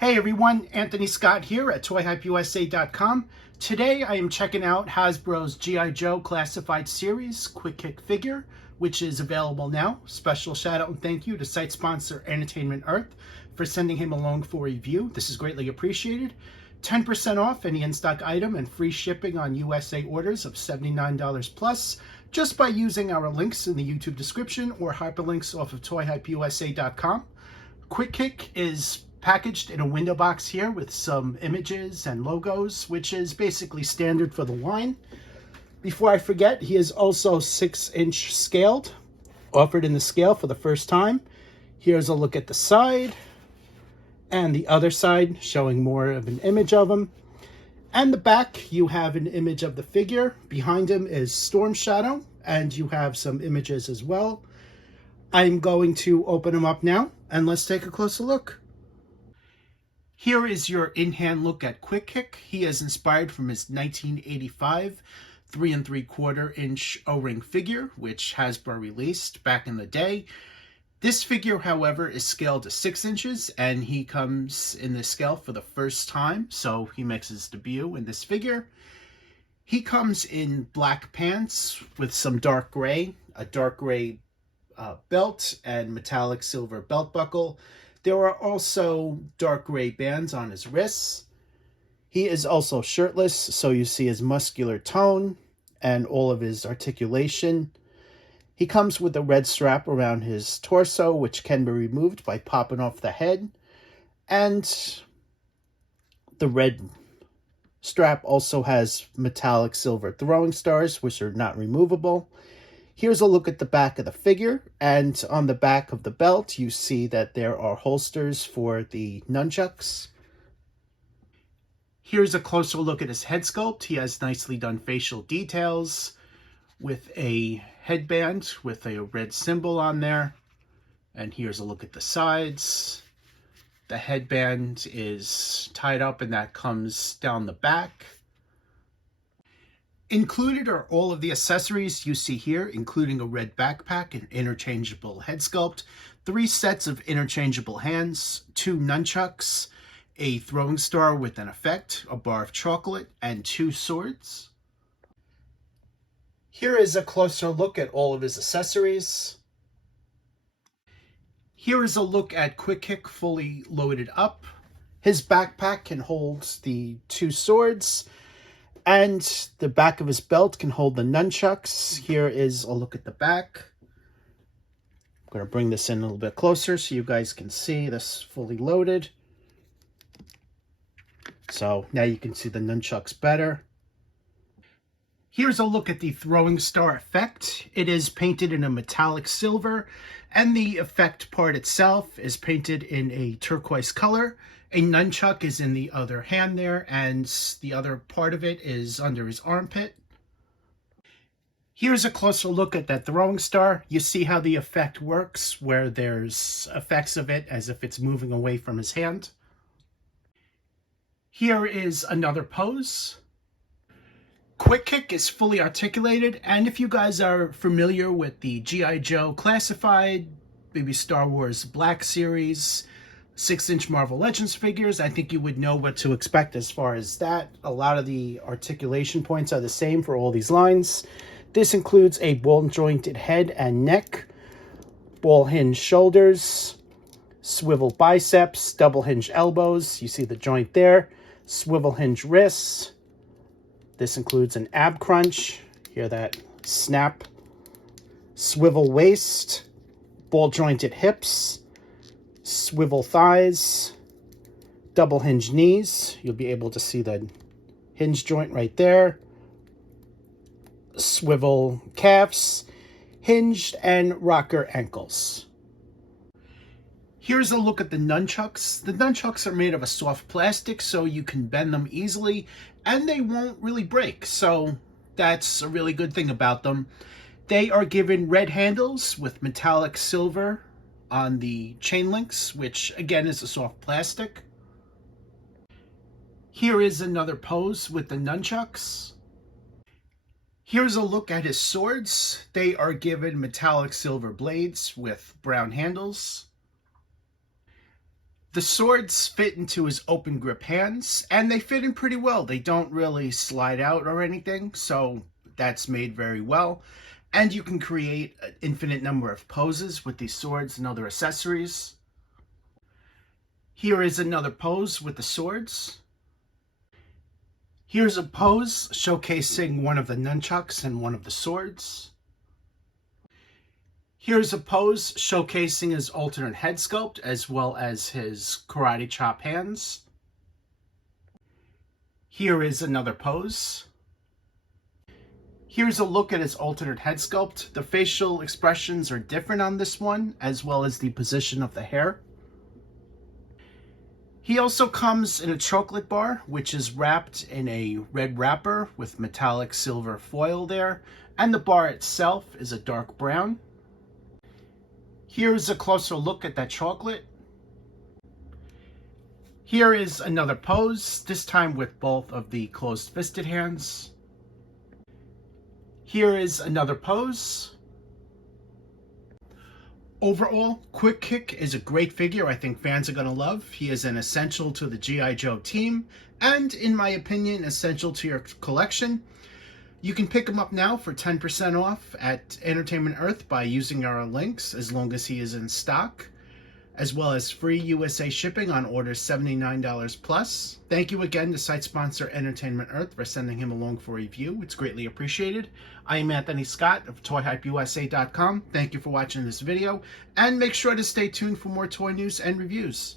Hey everyone, Anthony Scott here at ToyHypeUSA.com. Today I am checking out Hasbro's G.I. Joe Classified Series Quick Kick figure, which is available now. Special shout out and thank you to site sponsor Entertainment Earth for sending him along for review. This is greatly appreciated. 10% off any in-stock item and free shipping on USA orders of $79 plus just by using our links in the YouTube description or hyperlinks off of ToyHypeUSA.com. Quick Kick is packaged in a window box here with some images and logos, which is basically standard for the line. Before I forget, he is also 6-inch scaled, offered in the scale for the first time. Here's a look at the side and the other side, showing more of an image of him. And the back, you have an image of the figure. Behind him is Storm Shadow, and you have some images as well. I'm going to open him up now, and let's take a closer look. Here is your in-hand look at Quick Kick. He is inspired from his 1985 3 3/4 inch O-ring figure, which Hasbro released back in the day. This figure, however, is scaled to 6 inches, and he comes in this scale for the first time, so he makes his debut in this figure. He comes in black pants with some dark gray, a dark gray belt, and metallic silver belt buckle. There are also dark gray bands on his wrists. He is also shirtless, so you see his muscular tone and all of his articulation. He comes with a red strap around his torso, which can be removed by popping off the head. And the red strap also has metallic silver throwing stars, which are not removable. Here's a look at the back of the figure, and on the back of the belt, you see that there are holsters for the nunchucks. Here's a closer look at his head sculpt. He has nicely done facial details with a headband with a red symbol on there. And here's a look at the sides. The headband is tied up and that comes down the back. Included are all of the accessories you see here, including a red backpack, an interchangeable head sculpt, 3 sets of interchangeable hands, 2 nunchucks, a throwing star with an effect, a bar of chocolate, and 2 swords. Here is a closer look at all of his accessories. Here is a look at Quick Kick fully loaded up. His backpack can hold the 2 swords, and the back of his belt can hold the nunchucks. Here is a look at the back. I'm going to bring this in a little bit closer so you guys can see this fully loaded. So now you can see the nunchucks better. Here's a look at the throwing star effect. It is painted in a metallic silver, and the effect part itself is painted in a turquoise color. A nunchuck is in the other hand there, and the other part of it is under his armpit. Here's a closer look at that throwing star. You see how the effect works, where there's effects of it as if it's moving away from his hand. Here is another pose. Quick Kick is fully articulated, and if you guys are familiar with the G.I. Joe Classified, maybe Star Wars Black Series, 6-inch Marvel Legends figures, I think you would know what to expect as far as that. A lot of the articulation points are the same for all these lines. This includes a ball-jointed head and neck, ball-hinged shoulders, swivel biceps, double-hinged elbows, you see the joint there, swivel-hinged wrists. This includes an ab crunch, hear that snap, swivel waist, ball-jointed hips, swivel thighs, double hinge knees. You'll be able to see the hinge joint right there. Swivel calves, hinged and rocker ankles. Here's a look at the nunchucks. The nunchucks are made of a soft plastic, so you can bend them easily, and they won't really break. So that's a really good thing about them. They are given red handles with metallic silver on the chain links, which again is a soft plastic. Here is another pose with the nunchucks. Here's a look at his swords. They are given metallic silver blades with brown handles. The swords fit into his open grip hands, and they fit in pretty well. They don't really slide out or anything, so that's made very well. And you can create an infinite number of poses with these swords and other accessories. Here is another pose with the swords. Here's a pose showcasing one of the nunchucks and one of the swords. Here's a pose showcasing his alternate head sculpt as well as his karate chop hands. Here is another pose. Here's a look at his alternate head sculpt. The facial expressions are different on this one, as well as the position of the hair. He also comes in a chocolate bar, which is wrapped in a red wrapper with metallic silver foil there, and the bar itself is a dark brown. Here's a closer look at that chocolate. Here is another pose, this time with both of the closed-fisted hands. Here is another pose. Overall, Quick Kick is a great figure I think fans are going to love. He is an essential to the G.I. Joe team, and in my opinion, essential to your collection. You can pick him up now for 10% off at Entertainment Earth by using our links, as long as he is in stock, as well as free USA shipping on orders $79 plus. Thank you again to site sponsor Entertainment Earth for sending him along for review. It's greatly appreciated. I am Anthony Scott of ToyHypeUSA.com. Thank you for watching this video, and make sure to stay tuned for more toy news and reviews.